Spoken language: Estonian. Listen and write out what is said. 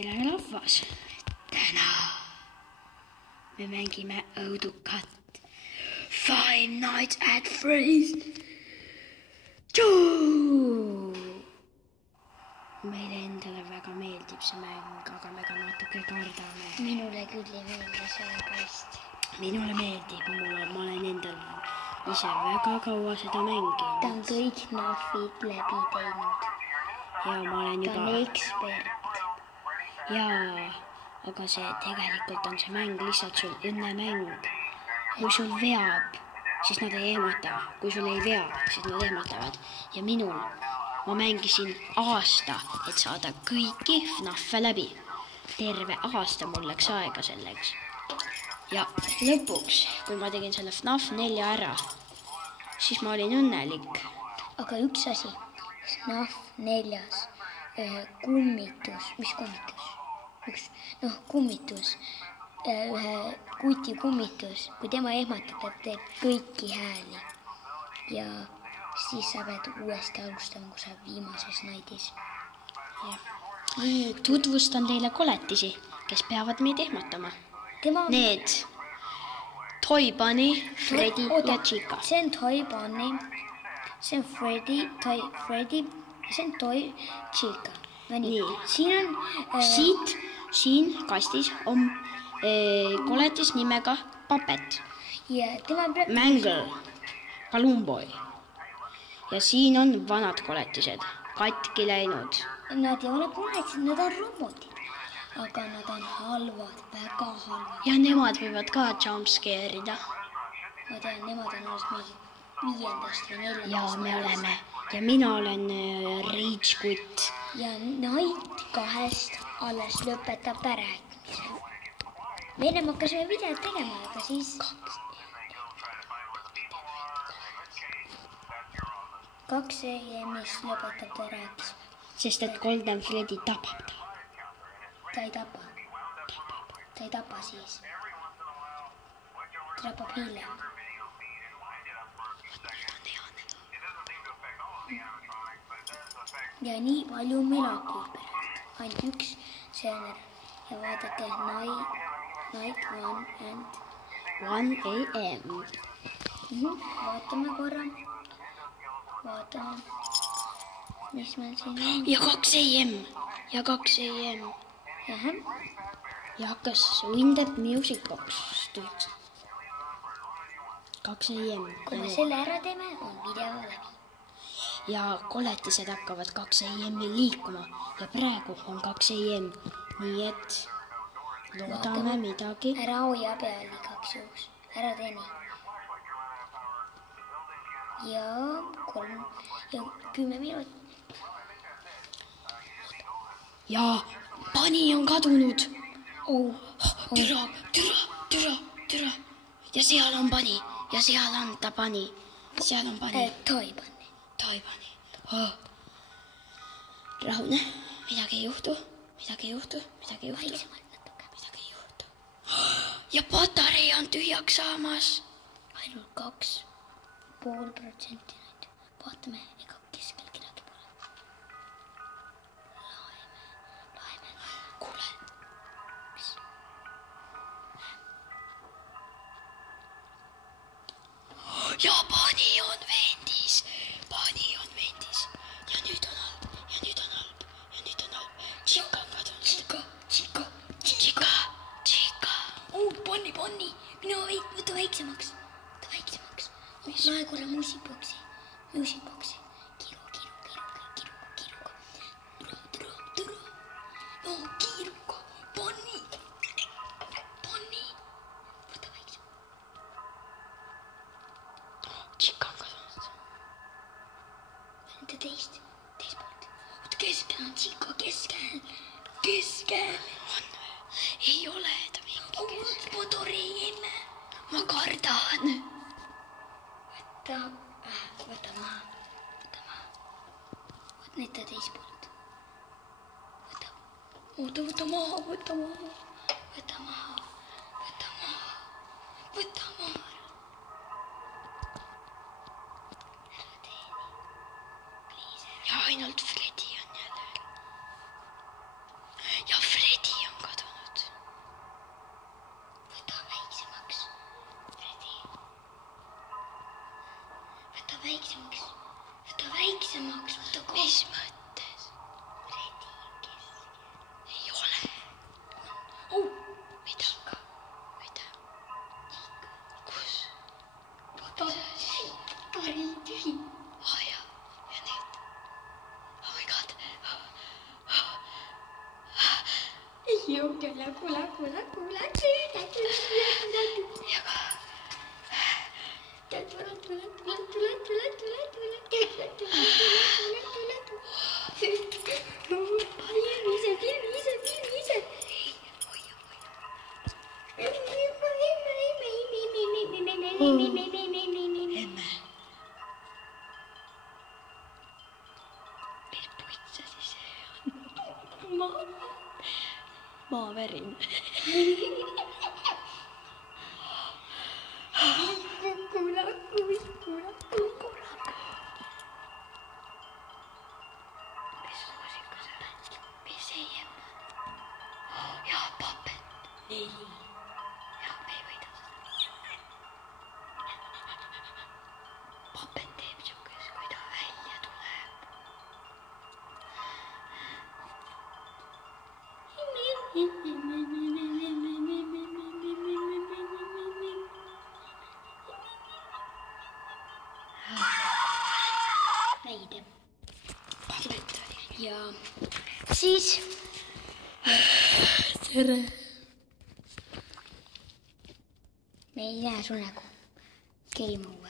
tere rahvas! Täna me mängime õudukat Five Nights at Freddy's 2! Meile endale väga meeldib see mäng, aga me ka natuke kardame. Minule küll ei meeldi see poist. Minule meeldib, ma olen endal ise väga kaua seda mänginud. Ta on kõik nahvid läbi teinud. Ja ma olen juba... Ta on ekspert. Jaa, aga tegelikult on see mäng lihtsalt sul õnnemäng. Kui sul veab, siis nad ei ehmata. Kui sul ei vea, siis nad ehmatavad. Ja minul, ma mängisin aasta, et saada kõiki FNAF-e läbi. Terve aasta mul läks aega selleks. Ja lõpuks, kui ma tegin selle FNAF 4 ära, siis ma olin õnnelik. Aga üks asi, FNAF 4 kummitus, mis kummitus? Kummitus, ühe kuti kummitus, kui tema ehmatab, teeb kõiki hääli ja siis sa pead uuesti alustama, kui sa viimases naidis. Tutvustan teile koletisi, kes peavad meid ehmatama. Need Toy Bunny, Freddy ja Chica. See on Toy Bunny, see on Freddy ja see on Toy Chica. Nii. Siin kastis on koletis nimega Puppet, Mangle, Balloon Boy. Ja siin on vanad koletised, katki läinud. Nad ei ole koletised, nad on robotid. Aga nad on halvad, väga halvad. Ja nemad võivad ka jumpscare'ida. Ma tean, nemad on alles mingi 5. või 4. Ja me oleme. Ja mina olen Rage Quit. Ja Night 2 alles lõpetab ta rääkimisel. Me ennem hakkasime videot tegema, aga siis... 2 EM-is lõpetab ta rääkis. Sest et Golden Freddy tapab ta. Ta ei tapa. Ta ei tapa siis. Ta tapab hiljem. Ja nii palju meil akul pärast. Ainult üks seener. Ja vaadake Night 1 AM. Vaatame korra. Vaatame. Mis meil siin on? Ja 2 AM. Ja 2 AM. Ja hakkas Windows Music Box tööks. 2 AM. Kui me selle ära teeme, on video läbi. Ja koletised hakkavad 2 AM-il liikuma. Ja praegu on 2 AM. Nii et loodame midagi. Ära hoia peal igaks juhus. Ära tee nii. Ja 10 minutit. Ja Bunny on kadunud. Türa. Ja seal on Bunny. Ja seal on ta Bunny. Seal on Bunny. Toy Bunny. Rahune, midagi ei juhtu. Ja patarei on tühjaks saamas. Ainult 2,5% neid. Vaatame, ega keskel kedagi pole. Laeme. Kuule. Mis? Ja Bunny on vendis. Ja nüüd on halb. Chica on kadunud. Chica. Bunny. Minu võta väiksemaks. Lae korra music-boxi. Kiiru. No, kiiruga. Bunny. Võta väiksem. Chica on kadunud. Võta teist poolt. Võta keskel on Chica, keskel. On. Ei ole ta mingi keskel. Patarei emme. Ma kardan. Võta maha. Võta teist poolt. Võta maha. Ära tee nii. Please. Ja ainult Freddy on jälle. Ja Freddy Maaverin. Ja, pappen. Nee. Ja, me ei võida seda. Pappen teeb siukest, kui ta välja tuleb. Väide. Ja siis Tere. me ei näe su nägu. Game over.